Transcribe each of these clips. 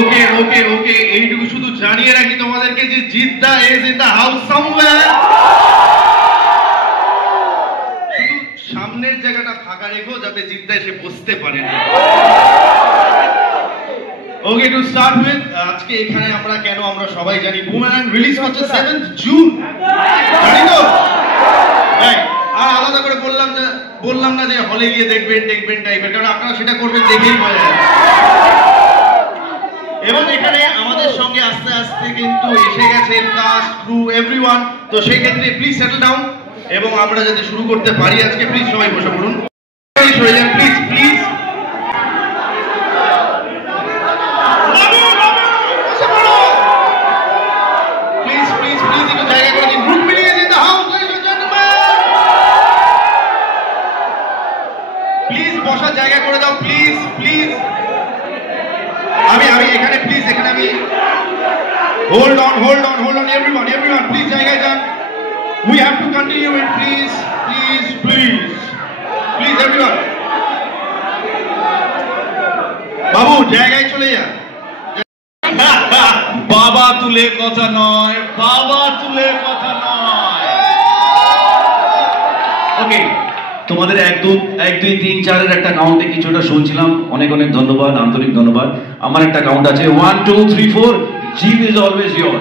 ওকে ওকে ওকে এইটুকু শুধু জানিয়ে রাখি তোমাদেরকে যে Jeddah is in the house somewhere. শুধু সামনের জায়গাটা ফাঁকা রেখো যাতে জিদ্দা এসে বসতে পারে না। ওকে টু স্টার্ট উইথ, আজকে এখানে আমরা কেন আমরা সবাই জানি বুমেরাং রিলিজ হচ্ছে 7th জুন, জানি তো? আর আলাদা করে বললাম না যে হলে গিয়ে দেখবেন টাইপের, কারণ আপনারা সেটা করবেন দেখেই মজা। এবং এখানে আমাদের সঙ্গে আস্তে আস্তে কিন্তু এসে গেছেন কাস্ট, ক্রু, এভরিওয়ান। তো সেই ক্ষেত্রে প্লিজ সেটেল ডাউন এবং আমরা যাতে শুরু করতে পারি আজকে, প্লিজ সবাই বসে পড়ুন। প্লিজ প্লিজ প্লিজ একটু জায়গা করে দিন। গ্রুপ মিলিয়ে দিন হাউস, প্লিজ বসার জায়গা করে দাও, প্লিজ প্লিজ। আমি এখানে প্লিজ, এখানে আমি হোল্ড অন এভরিওয়ান প্লিজ জায়গায় যান। We have to continue it, please please please please everyone. বাবু জায়গায় চলে যান। বাবা তুলে কথা নয়, বাবা তুলে কথা নয়। ওকে, তোমাদের 1 2 3 4 এর একটা কাউন্টে কিছুটা শুনছিলাম। অনেক অনেক ধন্যবাদ, আন্তরিক ধন্যবাদ। আমার একটা কাউন্ট আছে 1 2 3 4। জিত is always your.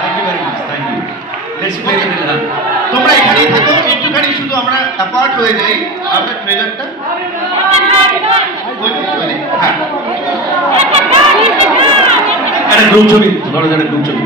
Thank you very much, thank you. Let's play the music. তোমরা এখানেই থাকো, একটুখানি শুধু আমরা অ্যাপার্ট হয়ে যাই। আপনার ট্রেলারটা একটা গ্রুপ ছবি, ধরো গ্রুপ ছবি।